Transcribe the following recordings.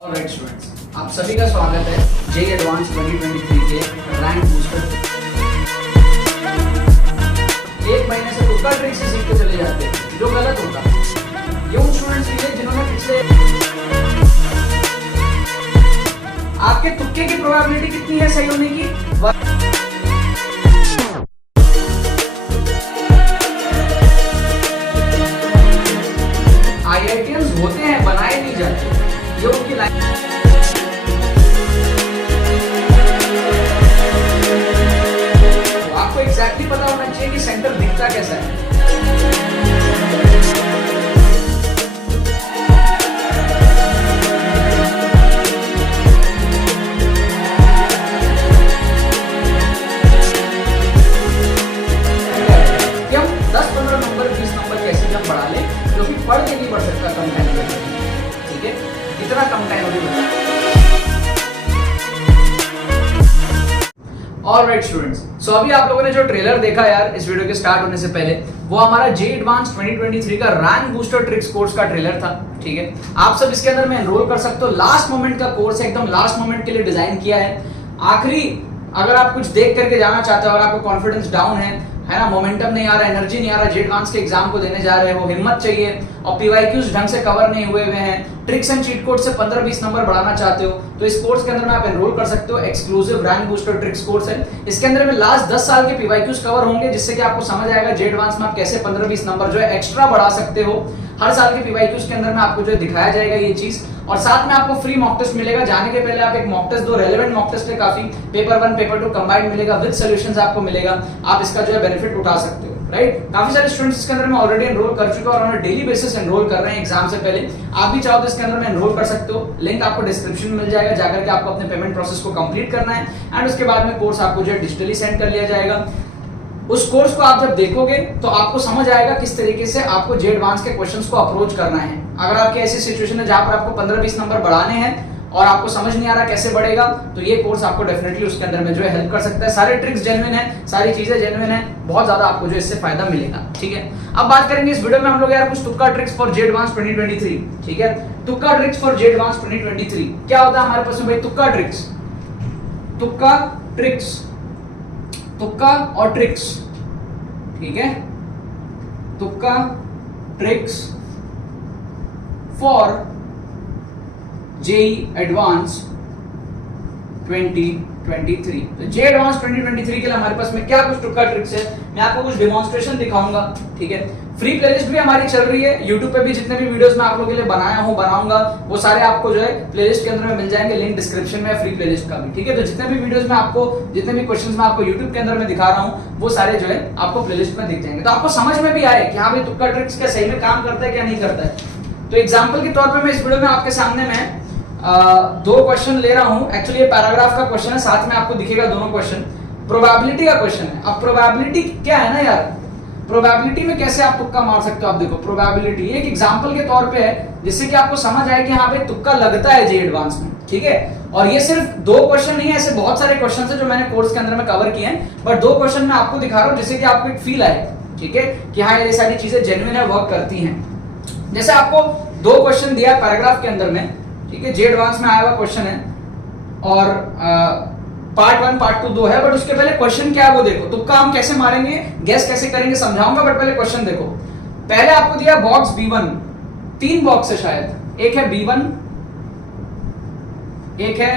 Alright students, आप सभी का स्वागत है जेईई एडवांस 2023 के रैंक बूस्टर। एक महीने से तुक्का ट्रिक से सीख के चले जाते हैं जो गलत होता है। ये उन स्टूडेंट्स के लिए जिन्होंने पिछले आपके तुक्के की प्रोबेबिलिटी कितनी है सही होने की? आईआईटीएंस होते हैं, बनाए नहीं जाते। ये उनकी लाइन तो आपको एग्जैक्टली पता होना चाहिए कि सेंटर दिखता कैसा है। कि हम 10, 15 नंबर 20 नंबर कैसे भी हम बढ़ा लें, क्योंकि पढ़ के नहीं बढ़ सकता कम टाइम में। ठीक है, इतना कम टाइम अभी बचा। ऑलराइट स्टूडेंट्स, सो अभी आप लोगों ने जो ट्रेलर देखा यार इस वीडियो के स्टार्ट होने से पहले, वो हमारा जेईई एडवांस 2023 का रैंक बूस्टर ट्रिक्स कोर्स का ट्रेलर था। ठीक है, आप सब इसके अंदर में एनरोल कर सकते हो। लास्ट मोमेंट का कोर्स है, एकदम लास्ट मोमेंट के लिए डिजाइन किया है। आखिरी अगर आप कुछ देख करके जाना चाहते हो, अगर आपको कॉन्फिडेंस डाउन है ना, मोमेंटम नहीं आ रहा, एनर्जी नहीं आ रहा, जेईई एडवांस के एग्जाम को देने जा रहे हो, हिम्मत चाहिए और पीवाईक्यूज ढंग से कवर नहीं हुए हैं, ट्रिक्स एंड चीट कोड से 15-20 नंबर बढ़ाना चाहते हो, तो इस कोर्स के अंदर में आप एनरोल कर सकते हो। Exclusive rank booster tricks course है। इसके अंदर में लास्ट 10 साल के पीवाईक्यूज कवर होंगे, जिससे कि आपको समझ आएगा जेईई एडवांस में आप कैसे 15-20 नंबर जो है एक्स्ट्रा बढ़ा सकते हो। हर साल के पीवाईक्यूज के अंदर में आपको जो है दिखाया जाएगा ये चीज, और साथ में आपको फ्री मॉक टेस्ट मिलेगा। जाने के पहले आप एक मॉक टेस्ट दो, रेलेवेंट मॉक टेस्ट है काफी, पेपर 1 पेपर 2 कंबाइंड मिलेगा, विद सॉल्यूशंस आपको मिलेगा। आप इसका जो है बेनिफिट उठा सकते हो। राइट, काफी सारे स्टूडेंट्स इसके अंदर में ऑलरेडी एनरोल कर चुके हैं और उन्हें डेली बेसिस एनरोल कर रहे हैं एग्जाम से पहले। आप भी चाहो तो इसके अंदर में एनरोल कर सकते हो। लिंक आपको डिस्क्रिप्शन में मिल जाएगा, जाकर के आपको अपने पेमेंट प्रोसेस को कंप्लीट करना है एंड उसके बाद में कोर्स आपको जो है डिजिटली सेंड कर लिया जाएगा। उस कोर्स को आप जब देखोगे तो आपको समझ आएगा किस तरीके से आपको जेईई एडवांस के क्वेश्चंस को अप्रोच करना है। अगर आपकी ऐसी सिचुएशन है जहां पर आपको 15-20 नंबर बढ़ाने हैं और आपको समझ नहीं आ रहा कैसे बढ़ेगा, तो ये कोर्स आपको डेफिनेटली उसके अंदर में जो है हेल्प कर सकता है। सारे ट्रिक्स जेन्युइन है, सारी चीजें जेन्युइन है, बहुत ज्यादा आपको जो इससे फायदा मिलेगा। ठीक है, अब बात करेंगे इस वीडियो में हम लोग यार कुछ तुक्का ट्रिक्स फॉर जेईई एडवांस 2023। ठीक है, तुक्का ट्रिक्स फॉर जेईई एडवांस 2023 क्या होता है हमारे पास में भाई? तुक्का ट्रिक्स, तुक्का ट्रिक्स, तुक्का और ट्रिक्स। ठीक है, तुक्का ट्रिक्स फॉर जेईई एडवांस 2023। तो जेईई एडवांस 2023 के लिए हमारे पास में क्या कुछ तुक्का ट्रिक्स है, मैं आपको कुछ डेमोन्स्ट्रेशन दिखाऊंगा। ठीक है, फ्री प्लेलिस्ट भी हमारी चल रही है YouTube पे भी। जितने भी वीडियोस मैं आप लोगों के लिए बनाया हूं, बनाऊंगा, वो सारे आपको जो है प्लेलिस्ट के अंदर में मिल जाएंगे। लिंक डिस्क्रिप्शन में है फ्री प्लेलिस्ट का भी। ठीक है, तो जितने भी वीडियोस में आपको, जितने भी क्वेश्चंस मैं आपको YouTube के अंदर में दिखा रहा हूं, वो सारे जो है आपको प्लेलिस्ट में दिख जाएंगे। तो आपको समझ में भी आए कि हाँ भाई तुक्का ट्रिक्स क्या सही में काम करता है क्या नहीं करता है। तो एग्जाम्पल के तौर पर मैं इस वीडियो में आपके सामने में 2 क्वेश्चन ले रहा हूं। एक्चुअली ये पैराग्राफ का क्वेश्चन है, साथ में आपको दिखेगा दोनों क्वेश्चन। प्रोबेबिलिटी का क्वेश्चन है। अब प्रोबेबिलिटी क्या है ना यार, प्रोबेबिलिटी में कैसे आप तुक्का मार सकते हो? आप देखो, प्रोबेबिलिटी एक एग्जांपल के तौर पे है, जिससे कि आपको समझ आए कि हाँ भाई तुक्का लगता है जेईई एडवांस में। ठीक है, और ये सिर्फ 2 क्वेश्चन नहीं है, ऐसे बहुत सारे क्वेश्चन है जो मैंने कोर्स के अंदर में कवर किए हैं, बट 2 क्वेश्चन मैं आपको दिखा रहा हूँ जिससे कि आपको एक फील आए। ठीक है, कि हाँ ये सारी चीजें जेन्युइन है, वर्क करती हैं। जैसे आपको 2 क्वेश्चन दिया है पैराग्राफ के अंदर में। ठीक है, जेईई एडवांस में आया हुआ क्वेश्चन है और पार्ट 1 पार्ट 2 2 है, बट उसके पहले क्वेश्चन क्या है वो देखो। तुक्का हम कैसे मारेंगे, गैस कैसे करेंगे समझाऊंगा, बट पहले क्वेश्चन देखो। पहले आपको दिया बॉक्स B1, 3 बॉक्स है शायद, एक है B1, एक है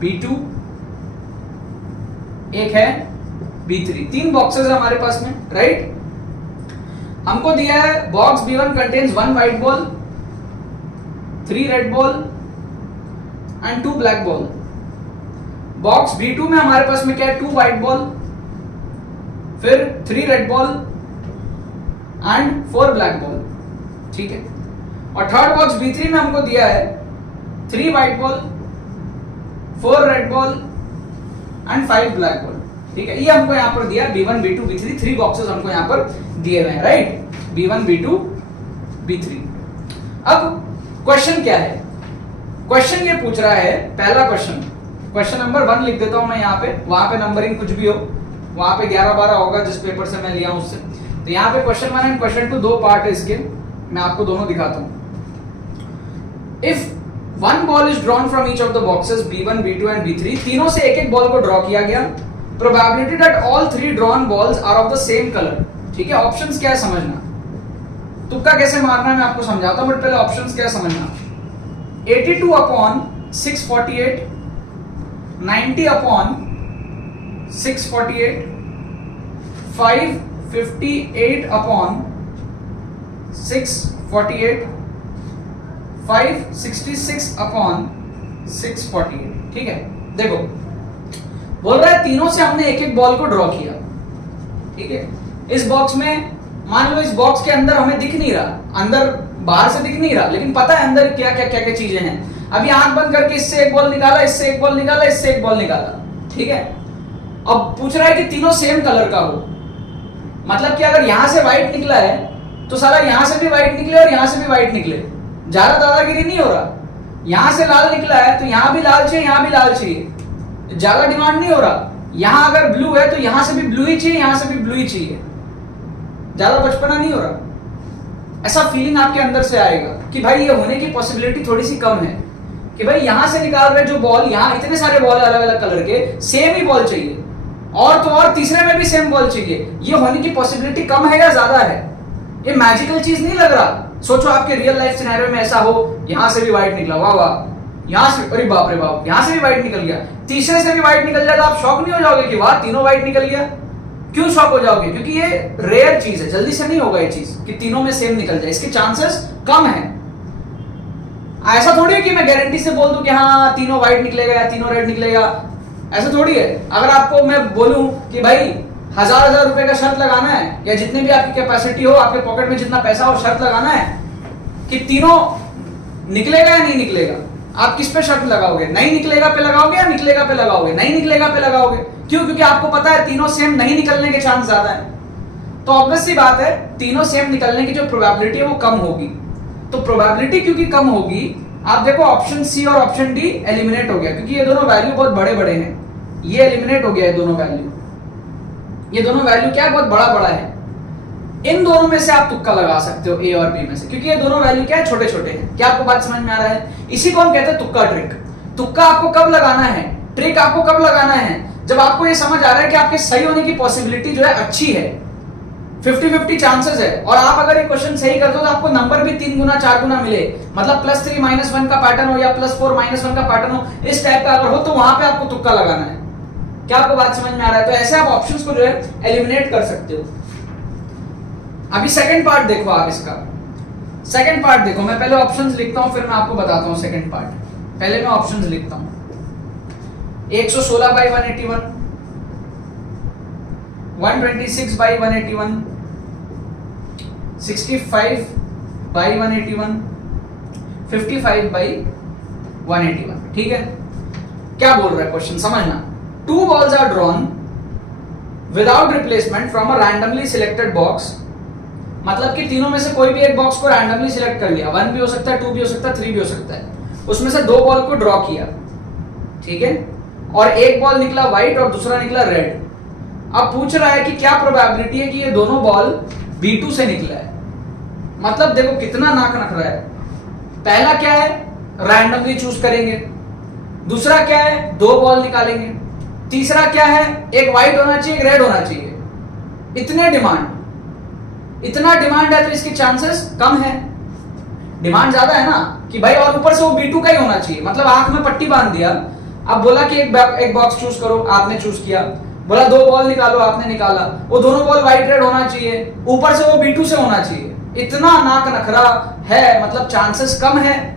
B2, एक है B3। 3 बॉक्सेस है हमारे पास में। राइट, हमको दिया है box B1 contains 1 white ball, 3 red ball and 2 black ball. Box B2 में हमारे पास में क्या है? 2 व्हाइट बॉल, फिर 3 red ball and 4 black ball. ठीक है, और थर्ड बॉक्स B3 में हमको दिया है 3 white ball, 4 red ball and 5 black ball. ठीक है, ये हमको यहां पर दिया B1 B2 B3, 3 बॉक्सेस हमको यहां पर दिए हुए हैं। Right, B1 B2 B3। अब क्वेश्चन क्या है? क्वेश्चन ये पूछ रहा है, पहला क्वेश्चन, क्वेश्चन नंबर 1 लिख देता हूं मैं यहाँ पे, वहां पे नंबरिंग कुछ भी हो, वहां पे 11-12 होगा जिस पेपर से मैं लिया हूं उससे। तो यहाँ पे क्वेश्चन 1 एंड क्वेश्चन 2 2 पार्ट है इसके, मैं आपको दोनों दिखाता हूं। If one ball is drawn from each of the boxes B1, B2 and B3, तीनों से एक एक बॉल को ड्रॉ किया गया। Probability that all three drawn balls are of the same colour. ठीक है, ऑप्शंस क्या है समझना, तुक्का कैसे मारना है मैं आपको समझाता हूं, बट पहले ऑप्शंस क्या है समझना। 82 अपॉन 648, 90 अपॉन 648, 558 अपॉन 648, 566 अपॉन 648। ठीक है, देखो बोल रहा है तीनों से हमने एक एक बॉल को ड्रॉ किया। ठीक है, इस बॉक्स में मान लो इस बॉक्स के अंदर हमें दिख नहीं रहा, अंदर बाहर से दिख नहीं रहा, लेकिन पता है अंदर क्या क्या क्या क्या चीजें हैं। अभी आंख बंद करके इससे एक बॉल निकाला, इससे एक बॉल निकाला, इससे एक बॉल निकाला। ठीक है, अब पूछ रहा है कि तीनों सेम कलर का हो, मतलब कि अगर यहां से व्हाइट निकला है तो साला यहां से भी व्हाइट निकले और यहां से भी व्हाइट निकले, ज्यादा दादागिरी नहीं हो रहा। यहां से लाल निकला है तो यहां भी लाल चाहिए, यहां भी लाल चाहिए, ज्यादा डिमांड नहीं हो रहा। यहां अगर ब्लू है तो यहां से भी ब्लू ही चाहिए, यहां से भी ब्लू ही चाहिए, ज्यादा बचपना नहीं हो रहा। ऐसा फीलिंग आपके अंदर से आएगा कि भाई ये होने की पॉसिबिलिटी थोड़ी सी कम है कि भाई यहां से निकाल रहे जो बॉल, यहां इतने सारे बॉल अलग अलग कलर के सेम ही बॉल चाहिए, और तो और तीसरे में भी सेम बॉल चाहिए, ये होने की पॉसिबिलिटी कम है या ज्यादा है? ये मैजिकल चीज नहीं लग रहा। सोचो आपके रियल लाइफ सिनेरियो में ऐसा हो, यहां से भी व्हाइट निकला, वाह वाह, यहां से, अरे बाप रे बाप, यहां से भी व्हाइट निकल गया, तीसरे से भी व्हाइट निकल जाए तो आप शॉक नहीं हो जाओगे कि वाह तीनों व्हाइट निकल गया? क्यों शॉक हो जाओगे? क्योंकि ये रेयर चीज है, जल्दी से नहीं होगा ये चीज कि तीनों में सेम निकल जाए, इसके चांसेस कम है। ऐसा थोड़ी है कि मैं गारंटी से बोल दूं कि हाँ तीनों व्हाइट निकलेगा या तीनों रेड निकलेगा, ऐसा थोड़ी है। अगर आपको मैं बोलूं कि भाई 1000 रुपए का शर्त लगाना है, या जितने भी आपकी कैपेसिटी हो, आपके पॉकेट में जितना पैसा हो, शर्त लगाना है कि तीनों निकलेगा या नहीं निकलेगा, आप किस पे शर्त लगाओगे? नहीं निकलेगा पे लगाओगे या निकलेगा पे लगाओगे? नहीं निकलेगा पे लगाओगे। क्यों? क्योंकि आपको पता है तीनों सेम नहीं निकलने के चांस ज्यादा है। तो ऑब्वियस सी बात है तीनों सेम निकलने की जो प्रोबेबिलिटी है वो कम होगी। तो प्रोबेबिलिटी क्योंकि कम होगी, आप देखो ऑप्शन सी और ऑप्शन डी एलिमिनेट हो गया, क्योंकि ये दोनों वैल्यू बहुत बड़े बड़े हैं, ये एलिमिनेट हो गया। ये दोनों वैल्यू क्या है, बहुत बड़ा बड़ा है। इन दोनों में से आप तुक्का लगा सकते हो, ए और बी में से, क्योंकि ये दोनों वैल्यू क्या है, छोटे छोटे हैं। क्या आपको बात समझ में आ रहा है? इसी को हम कहते हैं तुक्का ट्रिक। तुक्का आपको कब लगाना है, ट्रिक आपको कब लगाना है? जब आपको ये समझ आ रहा है कि आपके सही होने की पॉसिबिलिटी जो है अच्छी है, 50-50 चांसेस है, और आप अगर ये क्वेश्चन सही करते हो तो आपको नंबर भी 3 गुना 4 गुना मिले, मतलब +3 -1 का पैटर्न हो या +4 -1 का पैटर्न हो, इस टाइप का अगर हो तो वहां पे आपको तुक्का लगाना है। क्या आपको बात समझ में आ रहा है? तो ऐसे आप ऑप्शंस को जो है एलिमिनेट कर सकते हो। अभी सेकंड पार्ट देखो, आप इसका सेकंड पार्ट देखो। मैं पहले ऑप्शंस लिखता हूं, फिर मैं आपको बताता हूं सेकंड पार्ट। पहले मैं ऑप्शंस लिखता हूं। 116/181, 126/181, 65/181, 55/181। ठीक है, क्या बोल रहा है क्वेश्चन समझना। 2 balls are drawn without replacement from a randomly selected box, मतलब कि तीनों में से कोई भी एक बॉक्स को रैंडमली सिलेक्ट कर लिया, 1 भी हो सकता है, 2 भी हो सकता है, 3 भी हो सकता है, उसमें से 2 बॉल को ड्रॉ किया, ठीक है, और एक बॉल निकला व्हाइट और दूसरा निकला रेड। अब पूछ रहा है कि क्या प्रोबेबिलिटी है कि ये दोनों बॉल B2 से निकला है। मतलब देखो कितना नाक नख रहा है। पहला क्या है, रैंडमली चूज करेंगे, दूसरा क्या है, 2 बॉल निकालेंगे, तीसरा क्या है, एक व्हाइट होना चाहिए, एक रेड होना चाहिए। इतना डिमांड है तो इसके चांसेस कम है। डिमांड ज्यादा है ना कि भाई, और ऊपर से वो B2 का ही होना चाहिए, मतलब आंख में पट्टी बांध दिया। अब बोला कि एक बॉक्स चूज करो, आपने चूज किया, बोला 2 बॉल निकालो, आपने निकाला, वो दोनों बॉल व्हाइट रेड होना चाहिए, ऊपर से वो B2 से होना चाहिए। इतना नाक नखरा है, मतलब चांसेस कम है।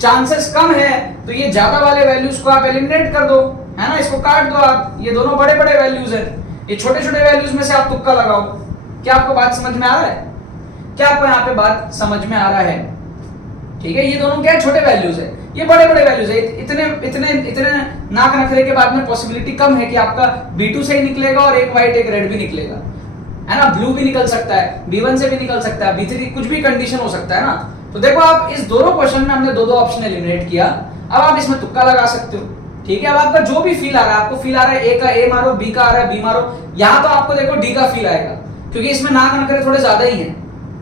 चांसेस कम है तो ये ज्यादा वाले वैल्यूज को आप एलिमिनेट कर दो, है ना, इसको काट दो आप। ये दोनों बड़े बड़े वैल्यूज है, ये छोटे छोटे वैल्यूज में से आप तुक्का लगाओ। क्या आपको बात समझ में आ रहा है? क्या आपको यहाँ पे बात समझ में आ रहा है? ठीक है, ये दोनों क्या छोटे वैल्यूज है, ये बड़े बड़े वैल्यूज है। इतने नाक नखरे के बाद में पॉसिबिलिटी कम है कि आपका B2 से ही निकलेगा और एक व्हाइट एक रेड भी निकलेगा, है ना। ब्लू भी निकल सकता है, B1 से भी निकल सकता है, B3, कुछ भी कंडीशन हो सकता है ना। तो देखो आप इस दोनों क्वेश्चन में हमने 2 ऑप्शन एलिमिनेट किया। अब आप इसमें तुक्का लगा सकते हो, ठीक है। अब आपका जो भी फील आ रहा है, आपको फील आ रहा है A का A मारो, B का आ रहा है B मारो, यहां तो आपको देखो D का फील आएगा, क्योंकि इसमें नाक नखरे थोड़े ज्यादा ही है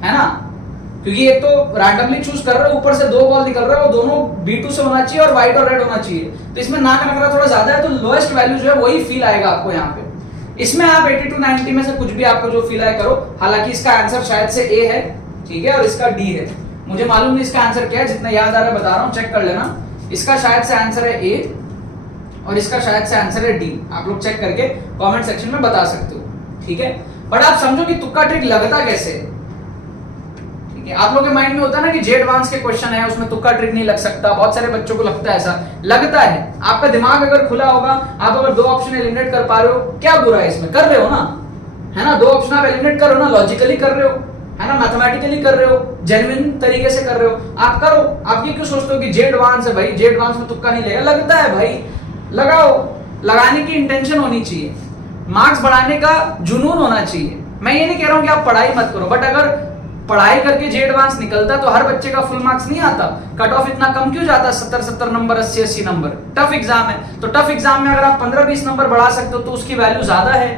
ना। क्योंकि एक तो रैंडमली चूज कर रहे हो, ऊपर से 2 बॉल निकल रहा है, वो दोनों B2 से होना चाहिए और व्हाइट और रेड होना चाहिए, तो इसमें नाक नखरा थोड़ा ज्यादा है, तो लोएस्ट वैल्यू जो है वही फील आएगा आपको यहाँ पे। इसमें आप 80 to 90 में से कुछ भी आपको जो फील आए करो। हालांकि इसका आंसर शायद से ए है, ठीक है, और इसका डी है। मुझे मालूम नहीं इसका आंसर क्या है, जितना याद आ रहा है बता रहा हूँ, चेक कर लेना। इसका शायद से आंसर है ए और इसका शायद से आंसर है डी। आप लोग चेक करके कमेंट सेक्शन में बता सकते हो, ठीक है। बट आप समझो कि तुक्का ट्रिक लगता कैसे है, ठीक है। आप लोग के माइंड में होता है ना कि जे एडवांस के क्वेश्चन है उसमें तुक्का ट्रिक नहीं लग सकता, बहुत सारे बच्चों को लगता है ऐसा, लगता है। आपका दिमाग अगर खुला होगा, आप अगर 2 ऑप्शन एलिमिनेट कर पा रहे हो, क्या बुरा है इसमें, कर रहे हो ना, है ना। 2 ऑप्शन आप एलिमिनेट कर रहे हो ना, लॉजिकली कर रहे हो, है ना, मैथमेटिकली कर रहे हो, जेन्युइन तरीके से कर रहे हो, आप करो। आप ये क्यों सोचते हो कि जे एडवांस है भाई, जे एडवांस में तुक्का नहीं लगेगा, लगता है भाई, लगाओ। लगाने की इंटेंशन होनी चाहिए, मार्क्स बढ़ाने का जुनून होना चाहिए। मैं ये नहीं कह रहा हूं कि आप पढ़ाई मत करो, बट अगर पढ़ाई करके जे एडवांस निकलता तो हर बच्चे का फुल मार्क्स नहीं आता। कट ऑफ इतना कम क्यों जाता, 70 नंबर, 80 नंबर। टफ एग्जाम है, तो टफ एग्जाम में अगर आप 15-20 नंबर बढ़ा सकते हो तो उसकी वैल्यू ज्यादा है,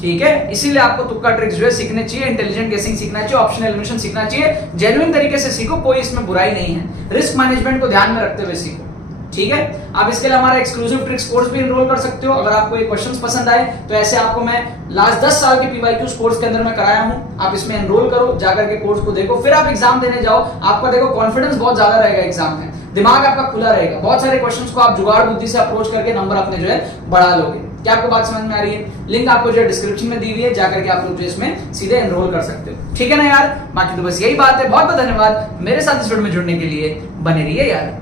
ठीक है। इसीलिए आपको तुक्का ट्रिक्स जो है सीखने चाहिए, इंटेलिजेंट गेसिंग सीखना चाहिए, ऑप्शनल एलिमिनेशन सीखना चाहिए, जेन्युइन तरीके से सीखो, कोई इसमें बुराई नहीं है। रिस्क मैनेजमेंट को ध्यान में रखते हुए सीखो, ठीक है। आप इसके लिए हमारा एक्सक्लूसिव ट्रिक्स कोर्स भी एनरोल कर सकते हो। अगर आपको ये क्वेश्चंस पसंद आए तो ऐसे आपको मैं लास्ट 10 साल के PYQ कोर्स के अंदर में कराया हूं, आप इसमें एनरोल करो, जाकर के कोर्स को देखो, फिर आप एग्जाम देने जाओ। आपका देखो कॉन्फिडेंस बहुत ज्यादा रहेगा एग्जाम में, दिमाग आपका खुला रहेगा, बहुत सारे क्वेश्चंस को आप जुगाड़ बुद्धि से अप्रोच करके नंबर अपने जो है बढ़ा लोगे। क्या आपको बात समझ में आ रही है? लिंक आपको जो है डिस्क्रिप्शन में दी हुई है, जाकर के आप लोग जो इसमें सीधे एनरोल कर सकते हो, ठीक है ना यार। बाकी तो बस यही बात है, बहुत बहुत धन्यवाद मेरे साथ इस वीडियो में जुड़ने के लिए, बने रहिए यार।